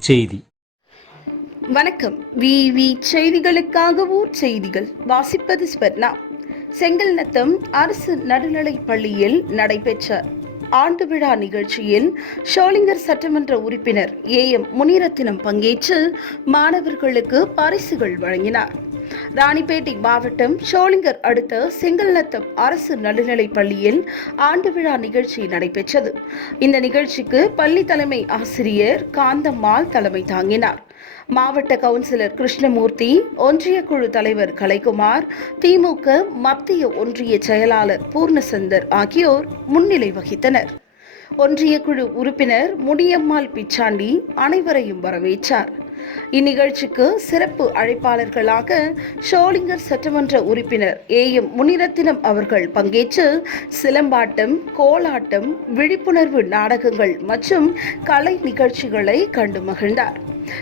செய்தி. வணக்கம். விவி செய்திகளுக்காக ஊர் செய்திகள். வாசிப்பது ஸ்வர்ணா. செங்கல்நத்தம் அரசு நடுநிலைப் பள்ளியில் நடைபெற்ற ஆண்டு விழா நிகழ்ச்சியில் ஷோலிங்கர் சட்டமன்ற உறுப்பினர் ஏ. எம். முனிரத்தினம் பங்கேற்று மாணவர்களுக்கு பரிசுகள் வழங்கினார். ராணிப்பேட்டை மாவட்டம் சோளிங்கர் அடுத்த செங்கல்நத்தம் அரசு நடுநிலைப் பள்ளியில் ஆண்டு விழா நிகழ்ச்சி நடைபெற்றது. இந்த நிகழ்ச்சிக்கு பள்ளி தலைமை ஆசிரியர் காந்தம்மாள் தலைமை தாங்கினார். மாவட்ட கவுன்சிலர் கிருஷ்ணமூர்த்தி ஒன்றிய குழு தலைவர் கலைக்குமார் திமுக மத்திய ஒன்றிய செயலாளர் பூர்ணசந்தர் ஆகியோர் முன்னிலை வகித்தனர். ஒன்றிய குழு உறுப்பினர் முனியம்மாள் பிச்சாண்டி அனைவரையும் வரவேற்றார். இந்நிகழ்ச்சிக்கு சிறப்பு அழைப்பாளர்களாக ஷோலிங்கர் சட்டமன்ற உறுப்பினர் ஏ எம் முனிரத்தினம் அவர்கள் பங்கேற்று சிலம்பாட்டம் கோலாட்டம் விழிப்புணர்வு நாடகங்கள் மற்றும் கலை நிகழ்ச்சிகளை கண்டு மகிழ்ந்தார்.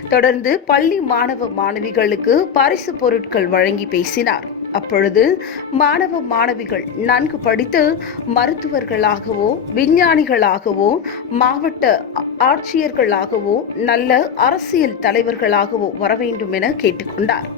தொடர்ந்து பள்ளி மாணவ மாணவிகளுக்கு பரிசு பொருட்கள் வழங்கி பேசினார். அப்பொழுது மாணவ மாணவிகள் நன்கு படித்து மருத்துவர்களாகவோ விஞ்ஞானிகளாகவோ மாவட்ட ஆட்சியர்களாகவோ நல்ல அரசியல் தலைவர்களாகவோ வர வேண்டும் என கேட்டுக்கொண்டார்.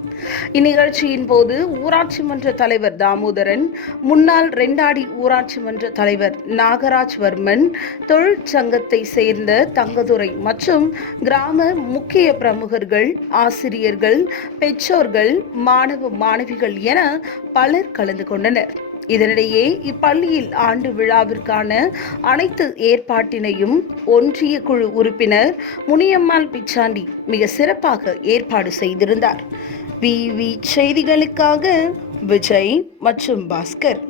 இந்நிகழ்ச்சியின் போது ஊராட்சி மன்ற தலைவர் தாமோதரன் முன்னாள் ரெண்டாடி ஊராட்சி மன்ற தலைவர் நாகராஜ் வர்மன் தொழிற்சங்கத்தை சேர்ந்த தங்கதுரை மற்றும் கிராம முக்கிய பிரமுகர்கள் ஆசிரியர்கள் பெற்றோர்கள் மாணவ மாணவிகள் என பலர் கலந்து கொண்டனர். இதனிடையே இப்பள்ளியில் ஆண்டு விழாவிற்கான அனைத்து ஏற்பாட்டினையும் ஒன்றிய குழு உறுப்பினர் முனியம்மாள் பிச்சாண்டி மிக சிறப்பாக ஏற்பாடு செய்திருந்தார். வி. செய்திகளுக்காக விஜய் மற்றும் பாஸ்கர்